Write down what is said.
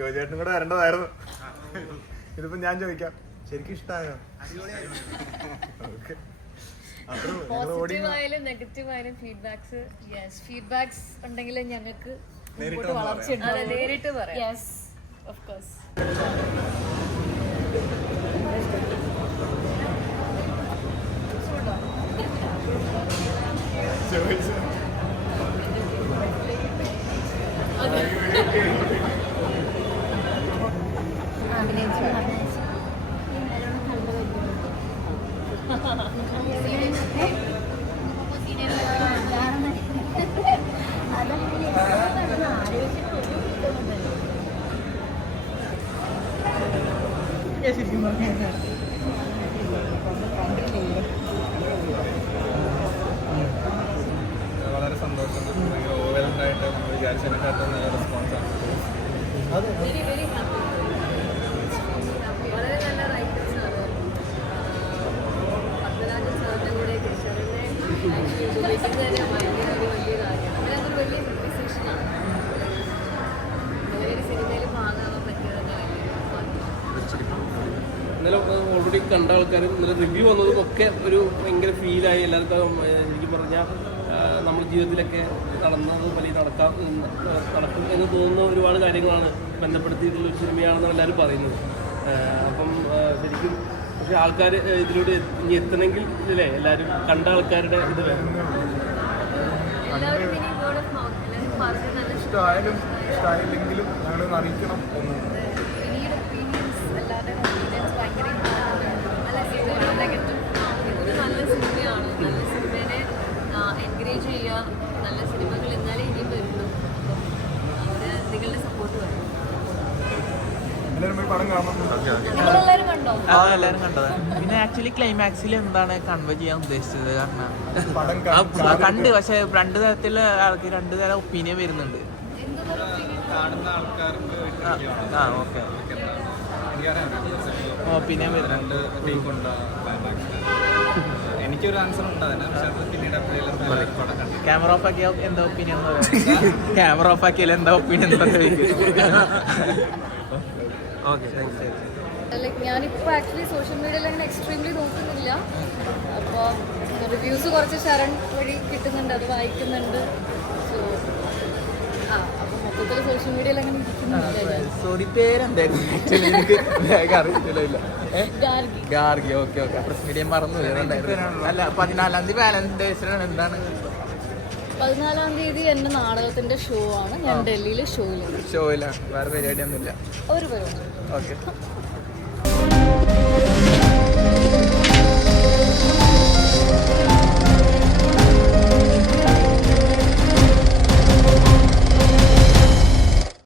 ജോജേട്ടനും കൂടെ വരേണ്ടതായിരുന്നു. ഇതിപ്പോ ഞാൻ ചോദിക്കാം, ശരിക്കും ഇഷ്ടമായോ? പോസിറ്റീവായാലും നെഗറ്റീവായാലും ഫീഡ്ബാക്സ് ഉണ്ടെങ്കിൽ ഞങ്ങൾക്ക് നേരിട്ട് പറയാം. Yes, of course. വളരെ സന്തോഷം. ഓവലായിട്ട് നമ്മൾ വിചാരിച്ചതിനെക്കാട്ടും നല്ല റെസ്പോൺസാണ്. വളരെ നല്ല റൈറ്റേഴ്സാണ്. പത്മരാജൻ സാറിൻ്റെ കൂടെ കൃഷ്ണനെ ഉപയോഗിക്കുന്നത് തന്നെ ഭയങ്കര ഒരു വലിയ കാര്യമാണ്. അങ്ങനെ അതൊരു വലിയ ഡിസിഷനാണ്. അങ്ങനെ ഒരു സിനിമയിൽ ഭാഗമാകാൻ പറ്റിയത് തന്നെ ഇന്നലെ ഓൾറെഡി കണ്ട ആൾക്കാരും ഇന്നലെ റിവ്യൂ വന്നതും ഒക്കെ ഒരു ഭയങ്കര ഫീലായി. എല്ലാവർക്കും എനിക്ക് പറഞ്ഞാൽ നമ്മുടെ ജീവിതത്തിലൊക്കെ നടന്നത് വലിയ നടക്കും എന്ന് തോന്നുന്ന ഒരുപാട് കാര്യങ്ങളാണ് ബന്ധപ്പെടുത്തിയിട്ടുള്ളൊരു സിനിമയാണെന്ന് എല്ലാവരും പറയുന്നത്. അപ്പം ശരിക്കും പക്ഷേ ആൾക്കാർ ഇതിലൂടെ ഇനി എത്തണമെങ്കിൽ ഇതിലെ എല്ലാവരും കണ്ട ആൾക്കാരുടെ ഇത് വേണം. ഇഷ്ടമായാലും ഇഷ്ടമായില്ലെങ്കിലും ഞങ്ങൾ അറിയിക്കണം. ഇതൊരു നല്ല സിനിമയാണ്. നല്ല സിനിമേനെ എൻകറേജ് ചെയ്യുക. നല്ല സിനിമകൾ എന്നാലേ ഇനിയും വരുള്ളൂ. അപ്പോൾ നിങ്ങളുടെ സപ്പോർട്ട് വേണം. എല്ലാവരും കണ്ടോ? എല്ലാവരും കണ്ടത്. പിന്നെ ആക്ച്വലി ക്ലൈമാക്സിൽ എന്താണ് കൺവേ ചെയ്യാൻ ഉദ്ദേശിച്ചത്? കാരണം കണ്ട്, പക്ഷെ രണ്ട് തരത്തിലുള്ള ആൾക്ക് രണ്ട് തരം ഒപ്പീനിയൻ വരുന്നുണ്ട്. കാണുന്ന ആൾക്കാർക്ക് ഓക്കെ ഒപ്പീനിയൻ വരുന്നുണ്ട്. എനിക്കൊരു ആൻസർ ഉണ്ടാവില്ല, പക്ഷെ അത് പിന്നീട് ക്യാമറ ഓഫ് ആക്കിയാൽ എന്താ ഒപ്പീനിയൻ എന്ന് പറയാം. ക്യാമറ ഓഫ് ആക്കിയാൽ എന്താ ഒപ്പീനിയൻ എന്ന് പറയാം. ഓക്കെ, ലൈക്ക് ഞാനിപ്പോൾ ആക്ച്വലി സോഷ്യൽ മീഡിയയിൽ അങ്ങനെ എക്സ്ട്രീംലി നോക്കുന്നില്ല. അപ്പോൾ റിവ്യൂസ് കുറച്ച് ശരൺ വഴി കിട്ടുന്നുണ്ട്, അത് വായിക്കുന്നുണ്ട്. സോ അപ്പോൾ മൊത്തത്തിൽ സോഷ്യൽ മീഡിയയിൽ അങ്ങനെ ഇരിക്കുന്നില്ല. സോറി, പേരെന്തായിരുന്നു? ഗാർഗി. ഓക്കെ. പ്രസ് മീഡിയ മറന്നു. അല്ല, 14-ാം തീയതി വാലന്റൈൻസ് ഡേസിനാണ്. എന്താണ് 14-ാം തീയതി എൻ്റെ നാടകത്തിൻ്റെ ഷോ ആണ്. ഞാൻ ഡൽഹിയിൽ ഷോയിലാണ്. വേറെ പരിപാടിയൊന്നുമില്ല. ഒരു പരിപാടി. ഓക്കെ.